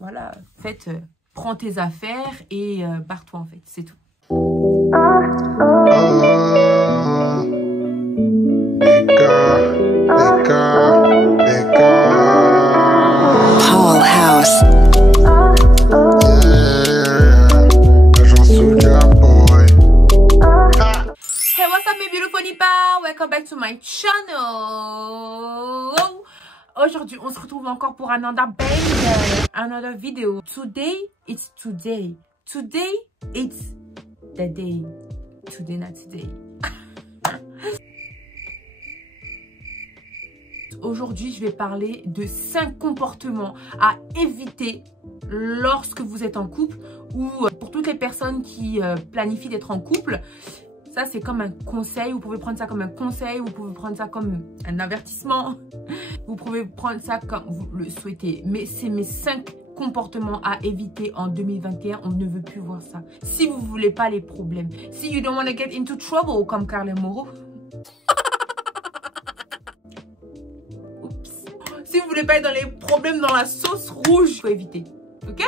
Voilà, faites, prends tes affaires et barre-toi en fait, c'est tout. Paul House. Hey, what's up, my beautiful Nipa? Welcome back to my channel. Aujourd'hui, on se retrouve encore pour another banger, another video. Today, it's today. Today, it's the day. Today, not today. Aujourd'hui, je vais parler de 5 comportements à éviter lorsque vous êtes en couple ou pour toutes les personnes qui planifient d'être en couple. Ça, c'est comme un conseil. Vous pouvez prendre ça comme un conseil. Vous pouvez prendre ça comme un avertissement. Vous pouvez prendre ça comme vous le souhaitez. Mais c'est mes 5 comportements à éviter en 2021. On ne veut plus voir ça. Si vous ne voulez pas les problèmes. Si you don't want to get into trouble, comme Carla Moreau. Oups. Si vous ne voulez pas être dans les problèmes dans la sauce rouge, il faut éviter. Ok?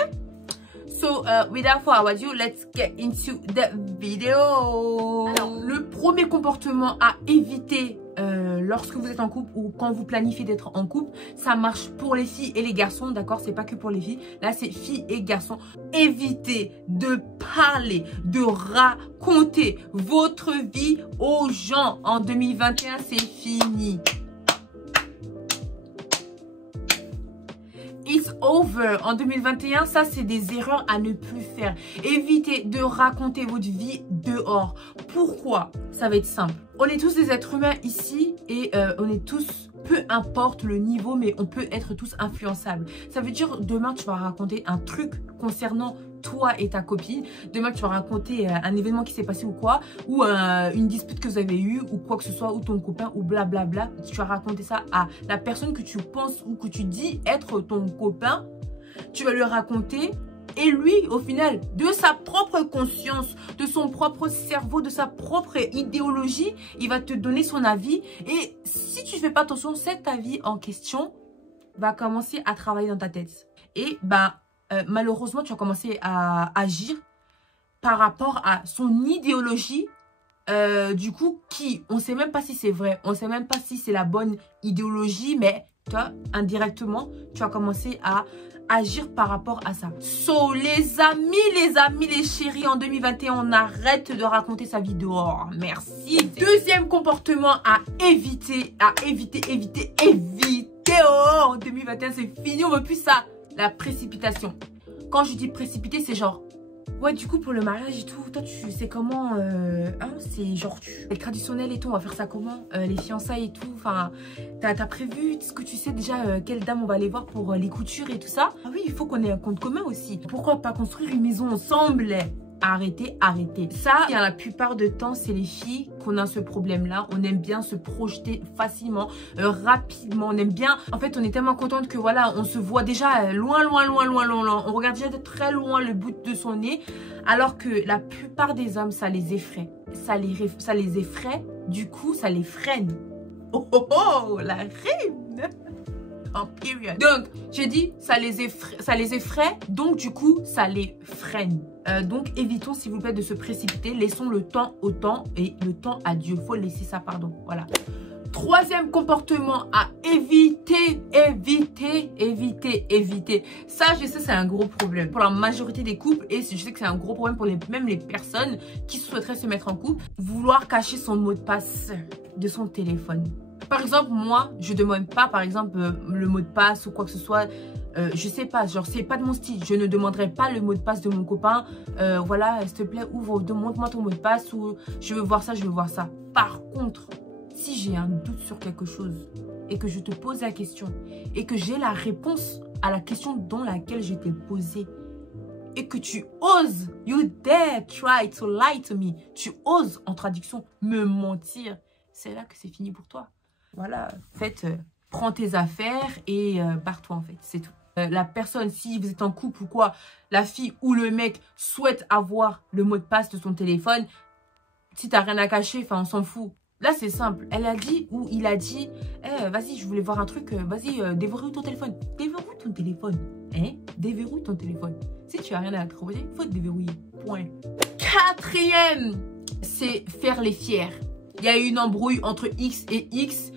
So, without further ado, let's get into the video. Alors, le premier comportement à éviter lorsque vous êtes en couple ou quand vous planifiez d'être en couple, ça marche pour les filles et les garçons, d'accord? C'est pas que pour les filles. Là, c'est filles et garçons. Évitez de parler, de raconter votre vie aux gens. En 2021, c'est fini. It's over. En 2021, ça, c'est des erreurs à ne plus faire. Évitez de raconter votre vie dehors. Pourquoi? Ça va être simple. On est tous des êtres humains ici et on est tous, peu importe le niveau, mais on peut être tous influençables. Ça veut dire, demain, tu vas raconter un truc concernant toi et ta copine. Demain, tu vas raconter un événement qui s'est passé ou quoi, ou une dispute que vous avez eue, ou quoi que ce soit, ou ton copain, ou blablabla. Tu vas raconter ça à la personne que tu penses ou que tu dis être ton copain. Tu vas lui raconter. Et lui, au final, de sa propre conscience, de son propre cerveau, de sa propre idéologie, il va te donner son avis. Et si tu ne fais pas attention, cet avis en question va commencer à travailler dans ta tête. Et malheureusement, tu vas commencer à agir par rapport à son idéologie. Du coup, on ne sait même pas si c'est vrai. On ne sait même pas si c'est la bonne idéologie. Mais toi, indirectement, tu vas commencer à agir par rapport à ça. So, les amis, les chéris, en 2021, on arrête de raconter sa vie dehors. Merci. Deuxième comportement à éviter. Oh, en 2021, c'est fini, on veut plus ça. La précipitation. Quand je dis précipiter, c'est genre, ouais, du coup, pour le mariage et tout, toi, tu sais comment, c'est genre, c'est traditionnel et tout, on va faire ça comment, les fiançailles et tout, enfin, t'as prévu, est-ce que tu sais déjà quelle dame on va aller voir pour les coutures et tout ça? Ah oui, il faut qu'on ait un compte commun aussi. Pourquoi pas construire une maison ensemble? Arrêtez. Ça, la plupart du temps, c'est les filles qu'on a ce problème-là. On aime bien se projeter facilement, rapidement. On aime bien... En fait, on est tellement contente que voilà, on se voit déjà loin. On regarde déjà de très loin le bout de son nez. Alors que la plupart des hommes, ça les effraie. Ça les effraie. Du coup, ça les freine. Oh, la rime! En period. Donc, j'ai dit, ça les effraie, donc du coup, ça les freine. Donc, évitons, s'il vous plaît, de se précipiter. Laissons le temps au temps et le temps à Dieu. Il faut laisser ça, pardon. Voilà. Troisième comportement à éviter. Ça, je sais, c'est un gros problème pour la majorité des couples et je sais que c'est un gros problème pour même les personnes qui souhaiteraient se mettre en couple. Vouloir cacher son mot de passe de son téléphone. Par exemple, moi, je ne demande pas, par exemple, le mot de passe ou quoi que ce soit. Je sais pas, genre, c'est pas de mon style. Je ne demanderai pas le mot de passe de mon copain. Voilà, s'il te plaît, montre-moi ton mot de passe ou je veux voir ça, Par contre, si j'ai un doute sur quelque chose et que je te pose la question et que j'ai la réponse à la question dans laquelle je t'ai posée et que tu oses, you dare try to lie to me, tu oses, en traduction, me mentir, c'est là que c'est fini pour toi. Voilà, faites, prends tes affaires et barre-toi en fait, c'est tout. La personne, si vous êtes en couple ou quoi, la fille ou le mec souhaite avoir le mot de passe de son téléphone, si t'as rien à cacher, enfin on s'en fout. Là c'est simple, elle a dit ou il a dit, vas-y je voulais voir un truc, vas-y déverrouille ton téléphone. Déverrouille ton téléphone. Hein? Déverrouille ton téléphone. Si tu as rien à accrocher, il faut te déverrouiller. Point. Quatrième, c'est faire les fiers. Il y a eu une embrouille entre X et X.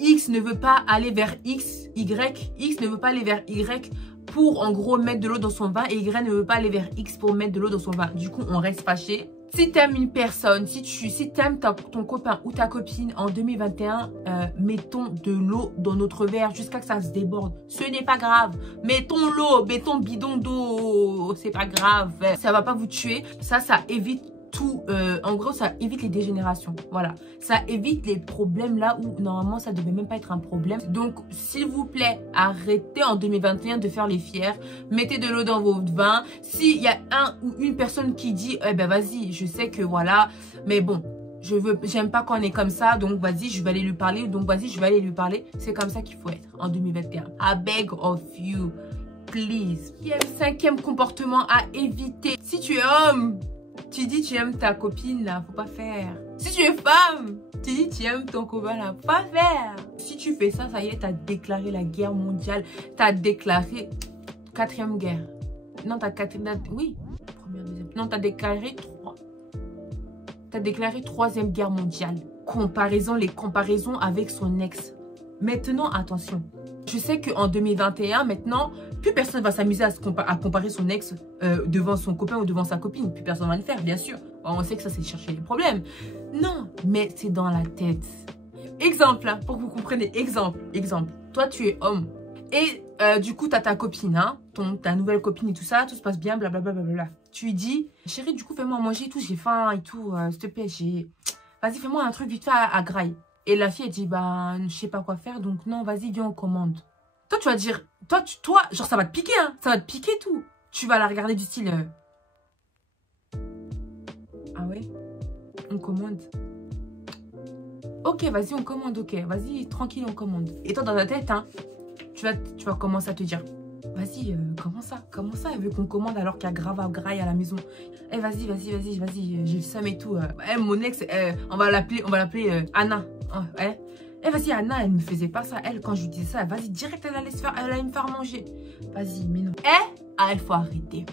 X ne veut pas aller vers X. X ne veut pas aller vers Y pour en gros mettre de l'eau dans son vin. Et Y ne veut pas aller vers X pour mettre de l'eau dans son vin. Du coup, on reste fâché. Si t'aimes une personne, si t'aimes ton copain ou ta copine en 2021, mettons de l'eau dans notre verre jusqu'à ce que ça se déborde. Ce n'est pas grave. Mettons l'eau, mettons bidon d'eau. C'est pas grave. Ça va pas vous tuer. Ça évite tout. En gros, ça évite les dégénérations. Voilà. Ça évite les problèmes là où normalement ça devait même pas être un problème. Donc, s'il vous plaît, arrêtez en 2021 de faire les fiers. Mettez de l'eau dans votre vin. S'il y a un ou une personne qui dit, eh ben vas-y, je sais que voilà, mais bon, j'aime pas qu'on est comme ça, donc vas-y, je vais aller lui parler. Donc vas-y, je vais aller lui parler. C'est comme ça qu'il faut être en 2021. I beg of you, please. Cinquième comportement à éviter. Si tu es homme, tu dis tu aimes ta copine là, faut pas faire. Si tu es femme, tu dis tu aimes ton copain là, faut pas faire. Si tu fais ça, ça y est, t'as déclaré la guerre mondiale. T'as déclaré 4e guerre. Non, oui, première, deuxième. Non, t'as déclaré 3. T'as déclaré 3e guerre mondiale. Les comparaisons avec son ex. Maintenant, attention. Je sais qu'en 2021, maintenant, plus personne va s'amuser à comparer son ex devant son copain ou devant sa copine. Plus personne va le faire, bien sûr. On sait que ça, c'est chercher les problèmes. Non, mais c'est dans la tête. Exemple, hein, pour que vous compreniez. Exemple. Toi, tu es homme. Et du coup, tu as ta copine, hein, ta nouvelle copine et tout ça. Tout se passe bien, blablabla. Tu lui dis, chérie, du coup, fais-moi manger et tout. J'ai faim et tout. S'il te plaît, vas-y, fais-moi un truc vite fait à graille. Et la fille, elle dit, bah, je sais pas quoi faire, donc non, vas-y, viens, on commande. Toi, tu vas dire, toi, genre, ça va te piquer, hein. Ça va te piquer tout. Tu vas la regarder du style, ah ouais, on commande. Ok, vas-y, on commande, ok. Vas-y, tranquille, on commande. Et toi, dans ta tête, hein, tu vas commencer à te dire, vas-y, comment ça, elle veut qu'on commande alors qu'il y a grave à graille à la maison. Eh, vas-y, j'ai le seum et tout. Mon ex, on va l'appeler Anna. Eh, vas-y, Anna, elle me faisait pas ça. Elle, quand je lui disais ça, vas-y, direct, elle allait me faire manger. Vas-y, mais non. Il faut arrêter.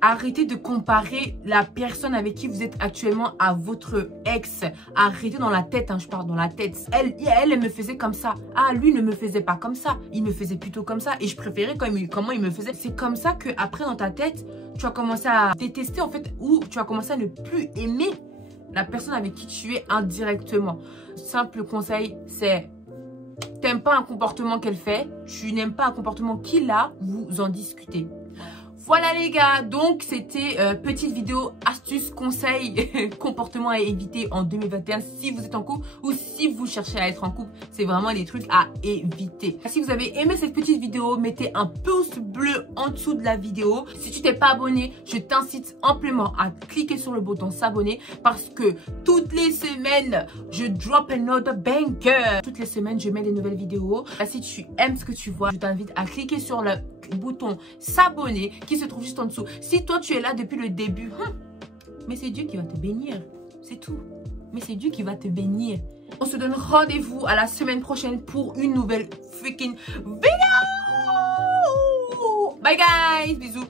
Arrêtez de comparer la personne avec qui vous êtes actuellement à votre ex. Arrêtez dans la tête, hein, je parle dans la tête. Elle me faisait comme ça. Ah, lui ne me faisait pas comme ça. Il me faisait plutôt comme ça. Et je préférais comment il me faisait. C'est comme ça que après dans ta tête, tu vas commencer à détester en fait. Ou tu vas commencer à ne plus aimer la personne avec qui tu es indirectement. Simple conseil, c'est... T'aimes pas un comportement qu'elle fait. Tu n'aimes pas un comportement qu'il a. Vous en discutez. Voilà les gars, donc c'était petite vidéo astuce, conseil, comportement à éviter en 2021 si vous êtes en couple ou si vous cherchez à être en couple. C'est vraiment des trucs à éviter. Si vous avez aimé cette petite vidéo, mettez un pouce bleu en dessous de la vidéo. Si tu t'es pas abonné, je t'incite amplement à cliquer sur le bouton s'abonner parce que toutes les semaines, je drop another banger. Toutes les semaines, je mets des nouvelles vidéos. Si tu aimes ce que tu vois, je t'invite à cliquer sur le bouton s'abonner qui se trouve juste en dessous. Si toi tu es là depuis le début, mais c'est Dieu qui va te bénir, c'est tout. Mais c'est Dieu qui va te bénir. On se donne rendez-vous à la semaine prochaine pour une nouvelle freaking vidéo. Bye guys, bisous.